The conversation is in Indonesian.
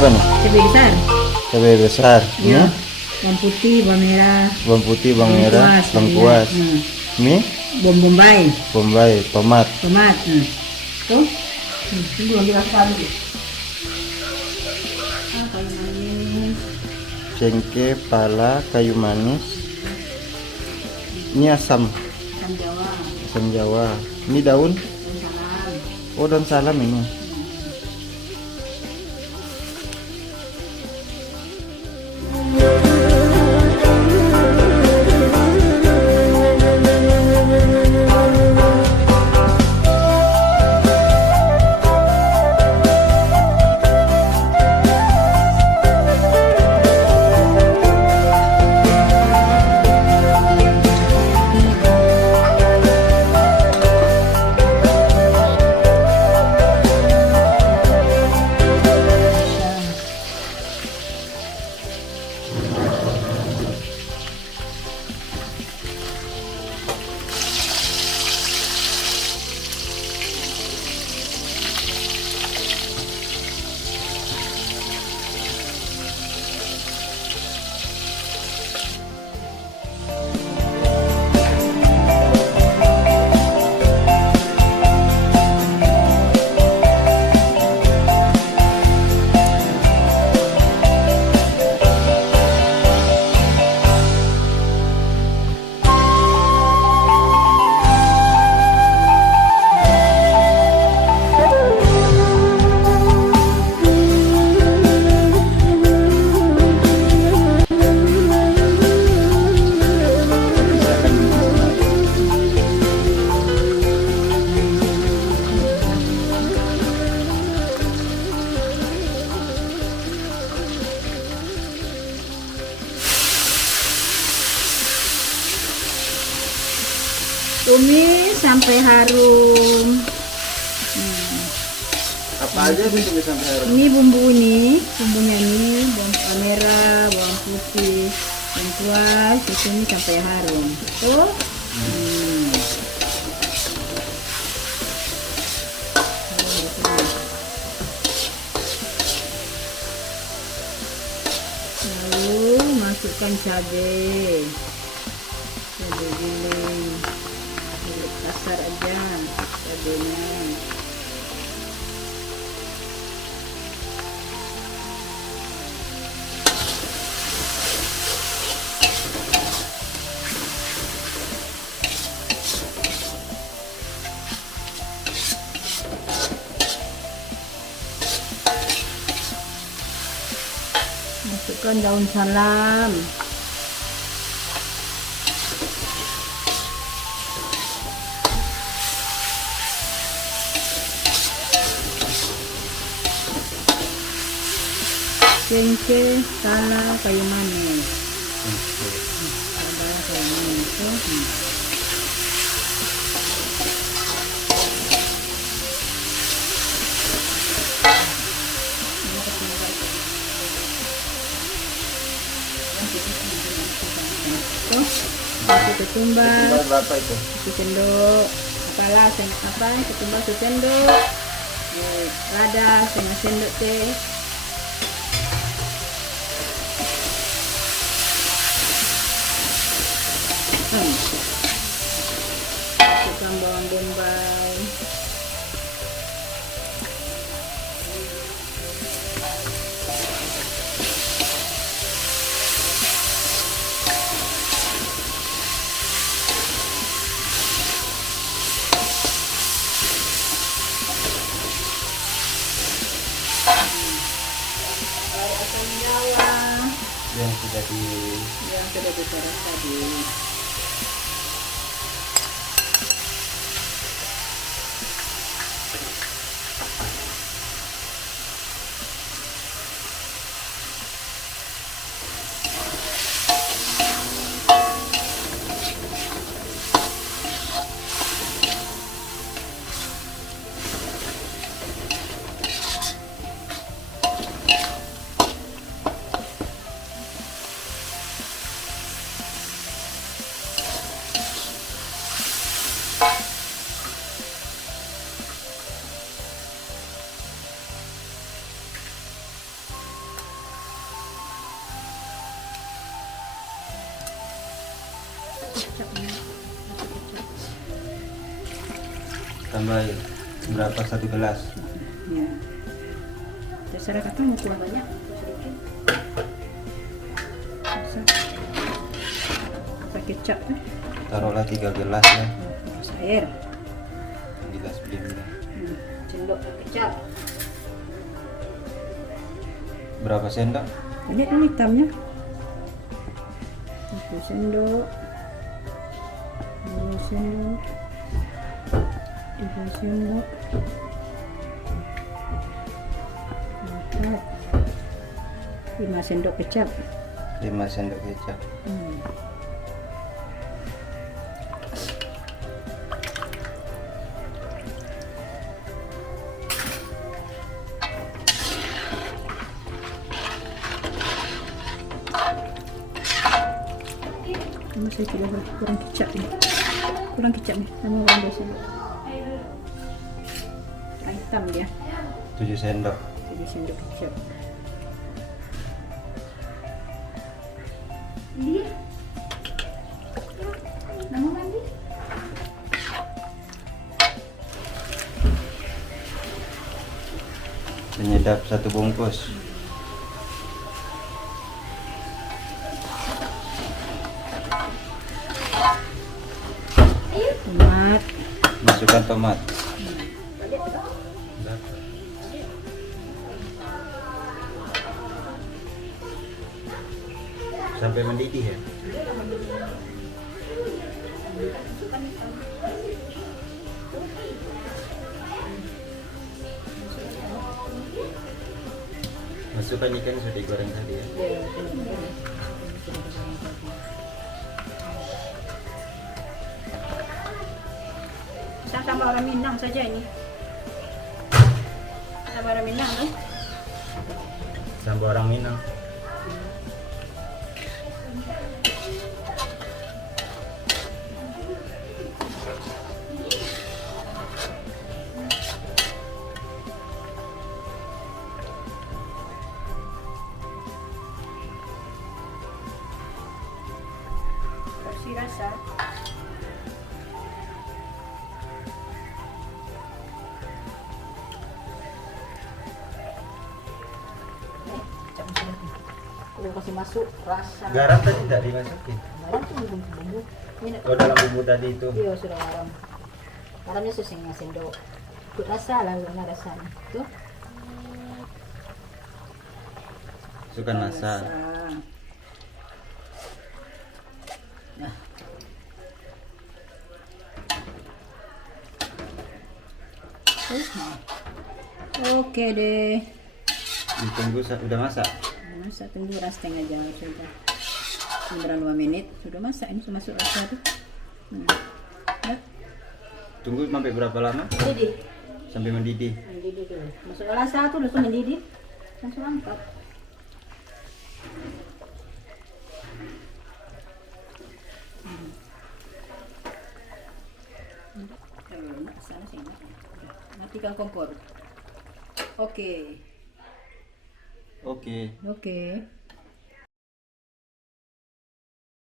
apa nih? Cabai besar. Cabai besar. Iya. Ini Bawang putih, bawang merah. bawang putih, bawang Bawang merah, kuas, lengkuas. Ini Bawang bombay. bombay, tomat. Tomat. Tuh. Tunggu lagi rasa dulu. Kayu manis. Cengkeh, pala, kayu manis. Ini asam, Asam Jawa. asam Jawa. Ini daun. Dan salam. Oh, daun salam ini. Tumis sampai harum. Apa aja nih tumis sampai harum? Ini bumbunya ini bawang merah, bawang putih, lengkuas, ini sampai harum. Tuh. Lalu masukkan cabai giling, kasar aja cabainya. Masukkan daun salam. Cengkeh, pala, kayu manis. Pala, kayu manis. Masuk ketumbar. Berapa itu? Sendok. Kepala ketumbar sendok. Lada setengah sendok teh. Masukkan bawang bombay. Asam Jawa Yang sudah diperas tadi. kecapnya. Kecap. Tambah berapa, 1 gelas? Ya. Terserah kakak mau kuah banyak atau sedikit. Pakai kecap kan? Taruhlah 3 gelas ya. Gelas air. Gelas blimnya. Sendok kecap. Berapa sendok? Ini hitamnya. 1 sendok. 2 sendok. 3 sendok. 4. 5 sendok kecap. 5 sendok kecap. Masih tidak kurang kecap nih. Kurang kecap nih. Sama kurang 2 sendok. Kurang hitam dia. 7 sendok. 7 sendok kecap. Penyedap 1 bungkus. Tomat. Masukkan tomat. Sampai mendidih ya. Masukkan ikan yang sudah digoreng tadi ya. Sama orang Minang saja ini. Sama orang Minang kan? Sampai orang Minang. Kasih rasa. Udah kasih masuk rasa. Garam tadi tidak dimasukin. Garam tuh bumbu-bumbu. Ini Oh, dalam bumbu tadi itu. iya sudah garam. Garamnya setengah sendok. Ikut rasa lalu mana rasanya. Tuh. Masukkan rasa. Nah. Oke deh. Ditunggu udah masak. Masak tunggu rasa setengah jam sudah. 9 menit sudah masak ini sudah masuk rasa tuh. Ya. Tunggu sampai berapa lama? Mendidih. Sampai mendidih. Mendidih dulu. Masuk rasa tuh langsung mendidih. Langsung angkat. Sana sini. Matikan kompor. Oke. Oke. Oke.